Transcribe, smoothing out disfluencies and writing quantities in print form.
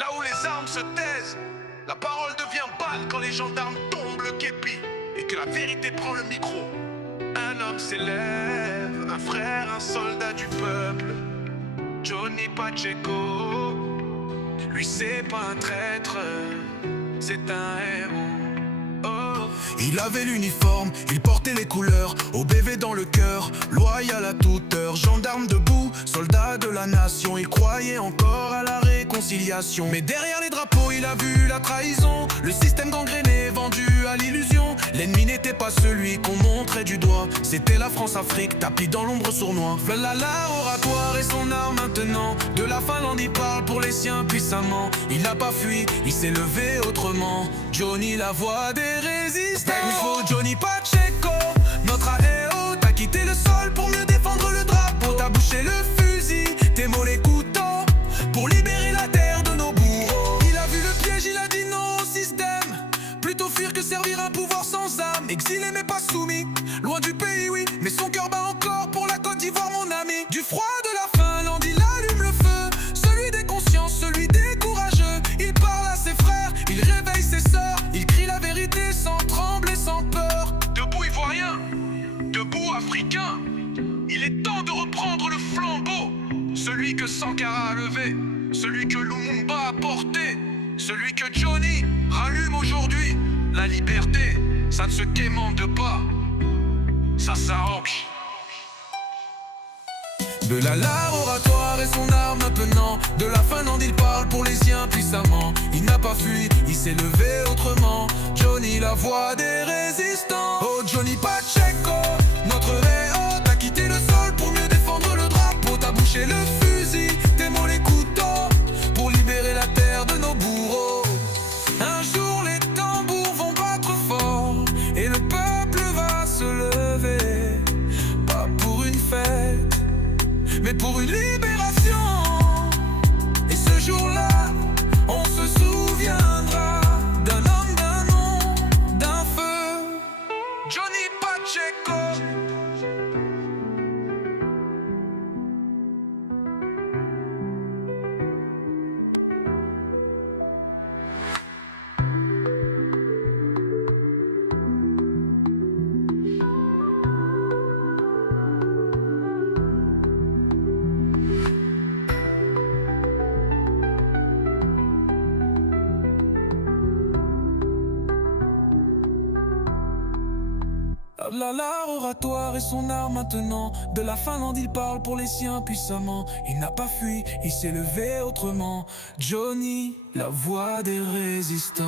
Là où les armes se taisent, la parole devient balle quand les gendarmes tombent le képi et que la vérité prend le micro. Un homme s'élève, un frère, un soldat du peuple. Johnny Pacheco, lui c'est pas un traître, c'est un héros. Oh. Il avait l'uniforme, il portait les couleurs, au BV dans le cœur, loyal à toute heure, gendarme debout, soldat de la nation. Il croyait encore à la réconciliation, mais derrière les drapeaux il a vu la trahison, le système gangréné vendu à l'illusion. L'ennemi n'était pas celui qu'on montrait du doigt, c'était la France-Afrique tapis dans l'ombre sournois. Voilà l'oratoire et son art maintenant, de la Finlande il parle pour les siens puissamment. Il n'a pas fui, il s'est levé autrement, Johnny la voix des résistants. Il faut Johnny Pacheco, notre AEO. T'as quitté le sol pour mieux défendre le drapeau. T'as bouché le fusil, tes mots les couteaux, pour libérer la terre de nos bourreaux. Il a vu le piège, il a dit non au système, plutôt fuir que servir un pouvoir sans âme. Exilé mais pas soumis, loin du pays oui, mais son cœur bat encore pour la Côte d'Ivoire mon ami. Du froid de la Finlande il allume le feu, celui des consciences, celui des courageux. Il parle à ses frères, il réveille ses sœurs, il crie la vérité sans trembler, sans peur. Debout ivoirien, debout africain, il est temps de reprendre le flambeau. Celui que Sankara a levé, celui que Lumumba a porté, celui que Johnny rallume aujourd'hui. La liberté, ça ne se quémande pas, ça s'arrange. De la l'art oratoire et son art maintenant, de la Finlande il parle pour les siens puissamment. Il n'a pas fui, il s'est levé autrement, Johnny la voix des résistants. Oh Johnny Pacheco, notre héros. T'as quitté le sol pour mieux défendre le drapeau. T'as bouché le fusil, tes mots les couteaux, pour libérer la terre de nos bourreaux. Un jour les tambours vont battre fort et le peuple va se lever, pas pour une fête mais pour une libération. Et ce jour-là, on se souviendra d'un homme, d'un nom, d'un feu, Johnny Pacheco. L'art oratoire et son art maintenant, de la Finlande il parle pour les siens puissamment. Il n'a pas fui, il s'est levé autrement, Johnny, la voix des résistants.